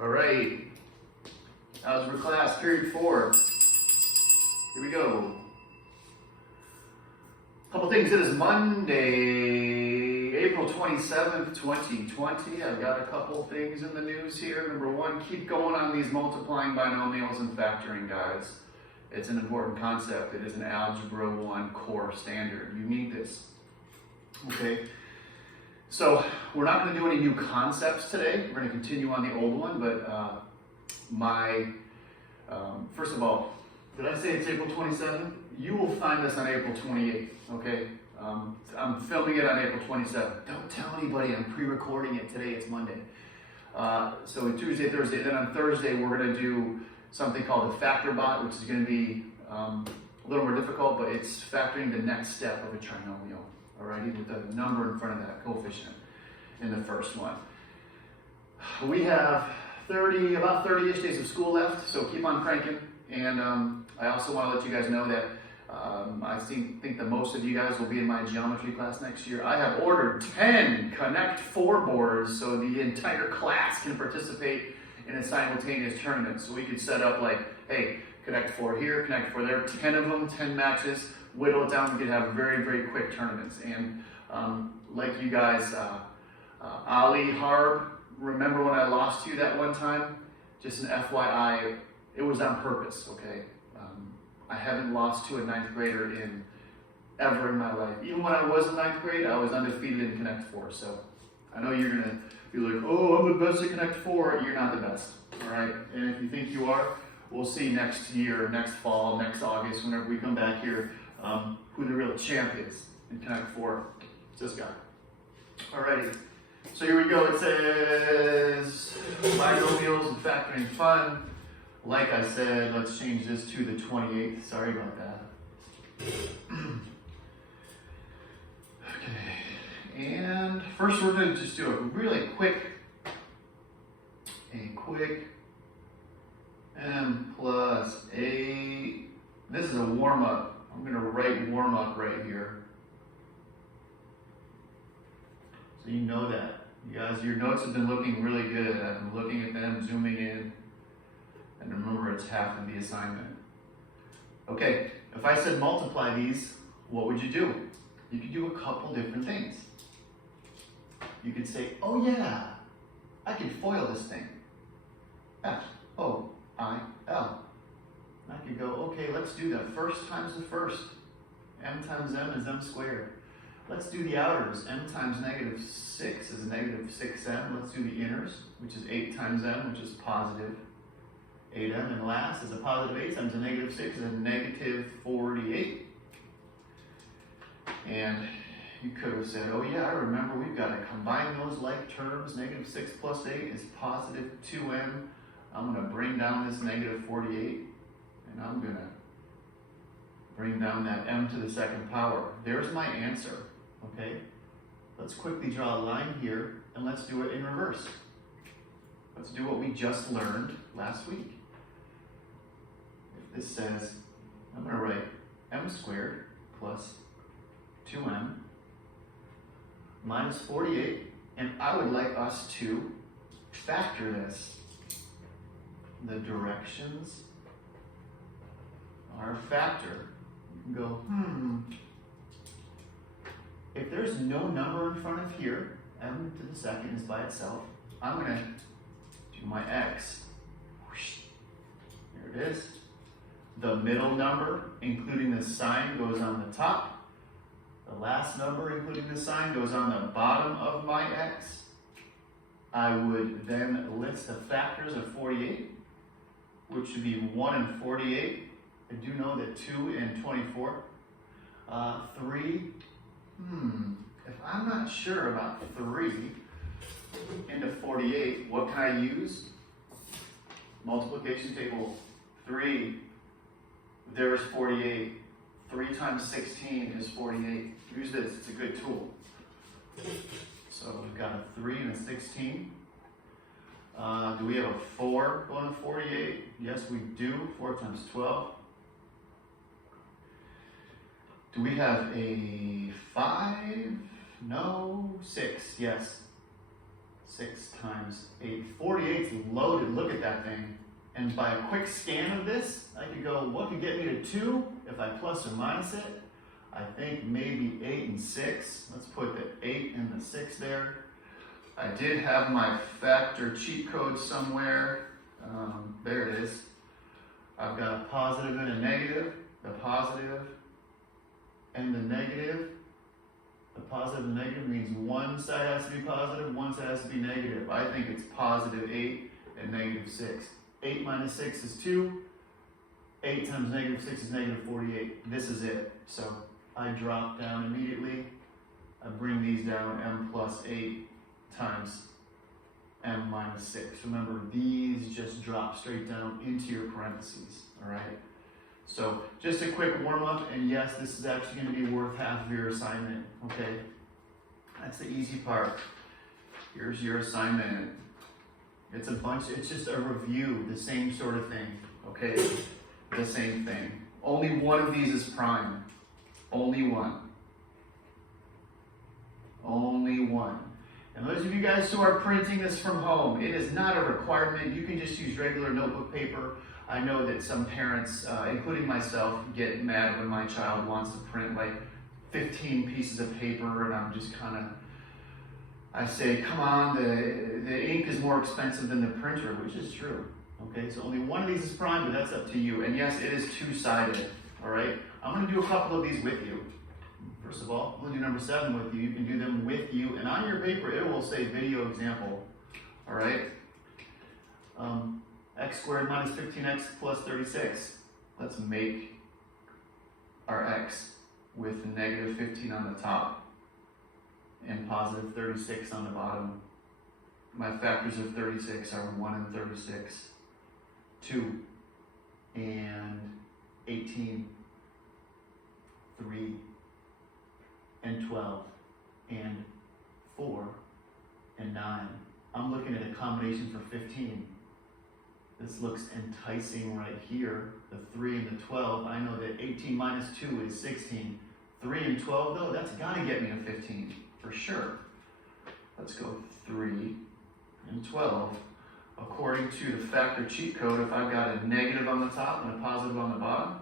All right, Algebra class, period 4. Here we go. Couple things. It is Monday, April 27th, 2020. I've got a couple things in the news here. Number one, keep going on these multiplying binomials and factoring, guys. It's an important concept. It is an Algebra 1 core standard. You need this. Okay. So we're not going to do any new concepts today. We're going to continue on the old one, but first of all, did I say it's April 27th? You will find this on April 28th, okay? I'm filming it on April 27th. Don't tell anybody I'm pre-recording it today. It's Monday. So Tuesday, Thursday, then on Thursday, we're going to do something called the factor bot, which is going to be a little more difficult, but it's factoring the next step of a trinomial. Alrighty, with the number in front of that coefficient in the first one. We have about 30-ish days of school left, so keep on cranking. And I also want to let you guys know that I think that most of you guys will be in my geometry class next year. I have ordered 10 Connect 4 boards so the entire class can participate in a simultaneous tournament. So we could set up like, hey, Connect 4 here, Connect 4 there, 10 of them, 10 matches. Whittle it down, we could have very, very quick tournaments. And like you guys, Ali Harb, remember when I lost you that one time? Just an FYI, it was on purpose, okay? I haven't lost to a 9th grader ever in my life. Even when I was in 9th grade, I was undefeated in Connect 4. So I know you're gonna be like, oh, I'm the best at Connect 4. You're not the best, all right? And if you think you are, we'll see next year, next fall, next August, whenever we come back here, who the real champ is in Connect 4. It's this guy. Alrighty, so here we go. It says binomials and factoring fun. Like I said, let's change this to the 28th. Sorry about that. Okay, and first we're going to just do a really quick m plus a. This is a warm-up. I'm going to write warm-up right here. So you know that. You guys, your notes have been looking really good. I've been looking at them, zooming in. And remember, it's half of the assignment. Okay, if I said multiply these, what would you do? You could do a couple different things. You could say, oh yeah, I could FOIL this thing. F-O-I-L. I could go, okay, let's do the first times the first. M times m is m squared. Let's do the outers. M times -6 is -6m. Let's do the inners, which is 8 times m, which is positive 8m. And last is a positive 8 times a -6 is a -48. And you could have said, oh yeah, I remember we've got to combine those like terms. -6 plus 8 is positive 2m. I'm going to bring down this -48. And I'm going to bring down that m to the second power. There's my answer, okay? Let's quickly draw a line here, and let's do it in reverse. Let's do what we just learned last week. If this says, I'm going to write m squared plus 2m minus 48, and I would like us to factor this. The directions are a factor. You can go, if there's no number in front of here, m to the second is by itself, I'm going to do my x. Here it is. The middle number, including the sign, goes on the top. The last number, including the sign, goes on the bottom of my x. I would then list the factors of 48, which would be 1 and 48. I do know that 2 and 24. 3, if I'm not sure about 3 into 48, what can I use? Multiplication table. 3, there's 48. 3 times 16 is 48. Use this, it's a good tool. So we've got a 3 and a 16. Do we have a 4 going 48? Yes, we do. 4 times 12. Do we have a 5? No. 6, yes. 6 times 8. 48's loaded. Look at that thing. And by a quick scan of this, I could go, what could get me to 2 if I plus or minus it? I think maybe 8 and 6. Let's put the 8 and the 6 there. I did have my factor cheat code somewhere. There it is. I've got a positive and a negative. The positive and the negative. The positive and negative means one side has to be positive, one side has to be negative. I think it's positive 8 and negative 6. 8 minus 6 is 2. 8 times negative 6 is negative 48. This is it. So I drop down immediately. I bring these down, m plus 8 times m minus 6. Remember, these just drop straight down into your parentheses, all right? So just a quick warm-up, and yes, this is actually going to be worth half of your assignment, okay? That's the easy part. Here's your assignment. It's just a review, the same sort of thing, okay? The same thing. Only one of these is prime. Only one. Only one. And those of you guys who are printing this from home, it is not a requirement. You can just use regular notebook paper. I know that some parents, including myself, get mad when my child wants to print like 15 pieces of paper, and I'm just kind of, I say, come on, the ink is more expensive than the printer, which is true. Okay, so only one of these is prime, but that's up to you. And yes, it is two-sided, all right? I'm going to do a couple of these with you. First of all, I'm going to do number 7 with you. You can do them with you, and on your paper, it will say video example, all right? X squared minus 15x plus 36. Let's make our x with negative 15 on the top and positive 36 on the bottom. My factors of 36 are 1 and 36, 2 and 18, 3 and 12, and 4 and 9. I'm looking at a combination for 15. This looks enticing right here. The 3 and the 12. I know that 18 minus 2 is 16. 3 and 12 though, that's got to get me to 15 for sure. Let's go 3 and 12. According to the factor cheat code, if I've got a negative on the top and a positive on the bottom,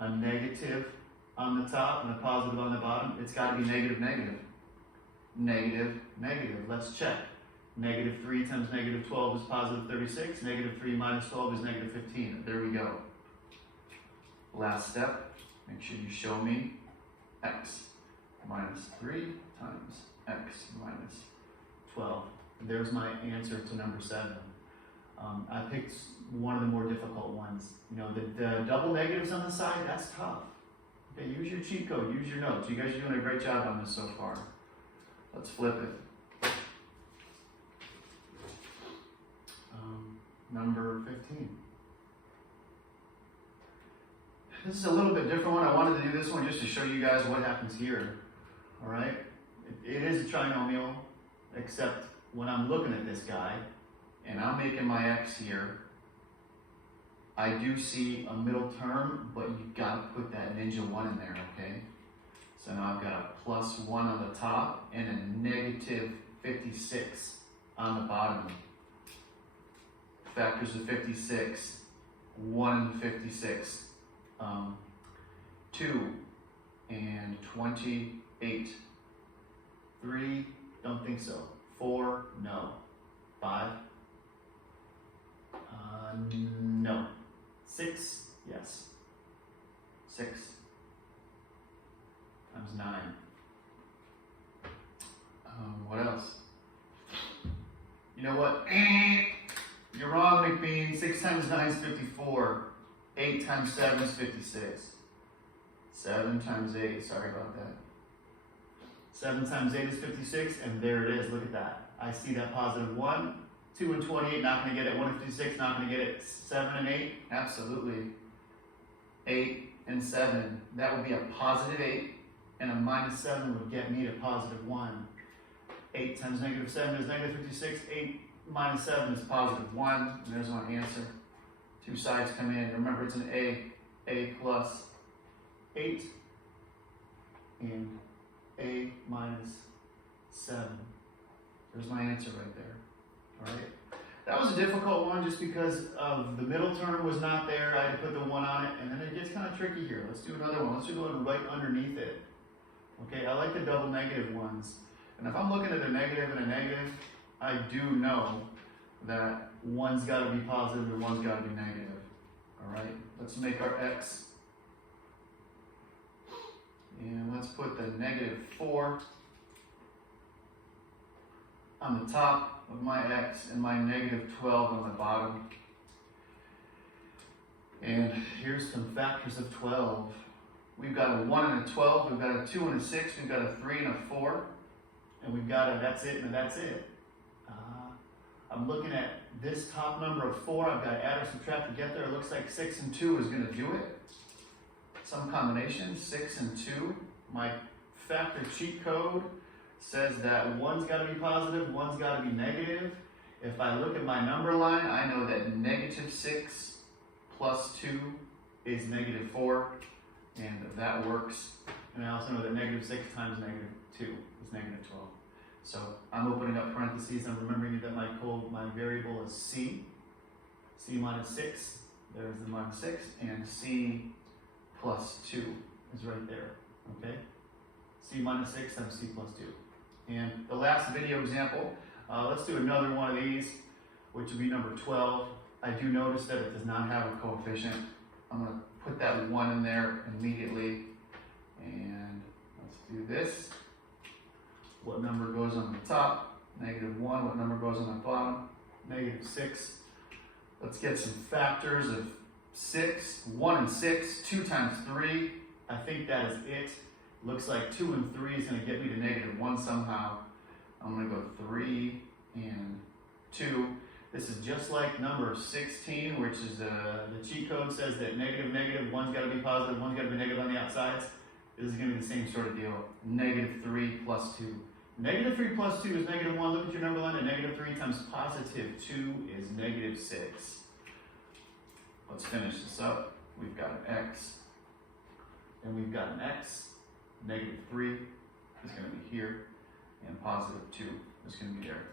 a negative on the top and a positive on the bottom, it's got to be negative, negative. Negative, negative. Let's check. Negative 3 times negative 12 is positive 36. Negative 3 minus 12 is negative 15. There we go. Last step, make sure you show me x minus 3 times x minus 12. There's my answer to number 7. I picked one of the more difficult ones. You know, the double negatives on the side, that's tough. Okay, use your cheat code, use your notes. You guys are doing a great job on this so far. Let's flip it. Number 15. This is a little bit different one. I wanted to do this one just to show you guys what happens here. All right? It is a trinomial, except when I'm looking at this guy, and I'm making my x here, I do see a middle term, but you got to put that ninja 1 in there, okay? So now I've got a plus 1 on the top and a negative 56 on the bottom. Factors of 56, 1 and 56, 2 and 28, 3, don't think so, 4, no, 5, no, 6, yes, 6 times 9, what else? You know what? You're wrong, McBean. 6 times 9 is 54. 8 times 7 is 56. 7 times 8, sorry about that. 7 times 8 is 56, and there it is. Look at that. I see that positive 1. 2 and 28, not going to get it. 1 and 56, not going to get it. 7 and 8, absolutely. 8 and 7, that would be a positive 8, and a minus 7 would get me to positive 1. 8 times negative 7 is negative 56. 8 minus 7 is positive 1. And there's my answer. 2 sides come in. Remember, it's an A plus 8, and A minus 7. There's my answer right there. That was a difficult one just because of the middle term was not there. I had to put the 1 on it, and then it gets kind of tricky here. Let's do another one. Let's do one right underneath it. Okay, I like the double negative ones. And if I'm looking at a negative and a negative, I do know that one's got to be positive and one's got to be negative. All right, let's make our x. And let's put the -4 on the top of my x and my -12 on the bottom. And here's some factors of 12. We've got a 1 and a 12, we've got a 2 and a 6, we've got a 3 and a 4, and we've got a that's it and a that's it. I'm looking at this top number of 4, I've got to add or subtract to get there. It looks like 6 and 2 is going to do it. Some combination, 6 and 2. My factor cheat code says that one's got to be positive, one's got to be negative. If I look at my number line, I know that -6 plus 2 is -4, and that works. And I also know that -6 times -2 is -12. So I'm opening up parentheses and remembering that my variable is c. C minus 6, there's the -6, and c plus 2 is right there, okay? C minus 6 times c plus 2. And the last video example, let's do another one of these, which would be number 12. I do notice that it does not have a coefficient. I'm going to put that 1 in there immediately. And let's do this. What number goes on the top? -1. What number goes on the bottom? -6. Let's get some factors of 6. 1 and 6. 2 times 3. I think that is it. Looks like 2 and 3 is going to get me to -1 somehow. I'm going to go 3 and 2. This is just like number 16, which is the cheat code says that negative, one's got to be positive, one's got to be negative on the outsides. This is going to be the same sort of deal. -3 plus 2. -3 plus 2 is -1. Look at your number line, and -3 times +2 is -6. Let's finish this up. We've got an x, and we've got an x. -3 is going to be here, and +2 is going to be there.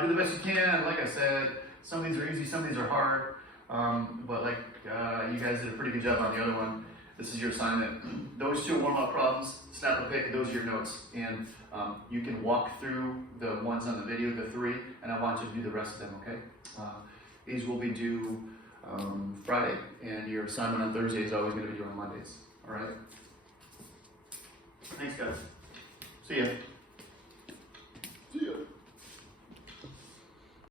Do the best you can. Like I said, some of these are easy, some of these are hard, but like you guys did a pretty good job on the other one. This is your assignment. Those 2 warm-up problems, snap a pic, those are your notes, and you can walk through the ones on the video, the 3, and I want you to do the rest of them, okay? These will be due Friday, and your assignment on Thursday is always going to be due on Mondays, all right? Thanks, guys. See ya. See ya.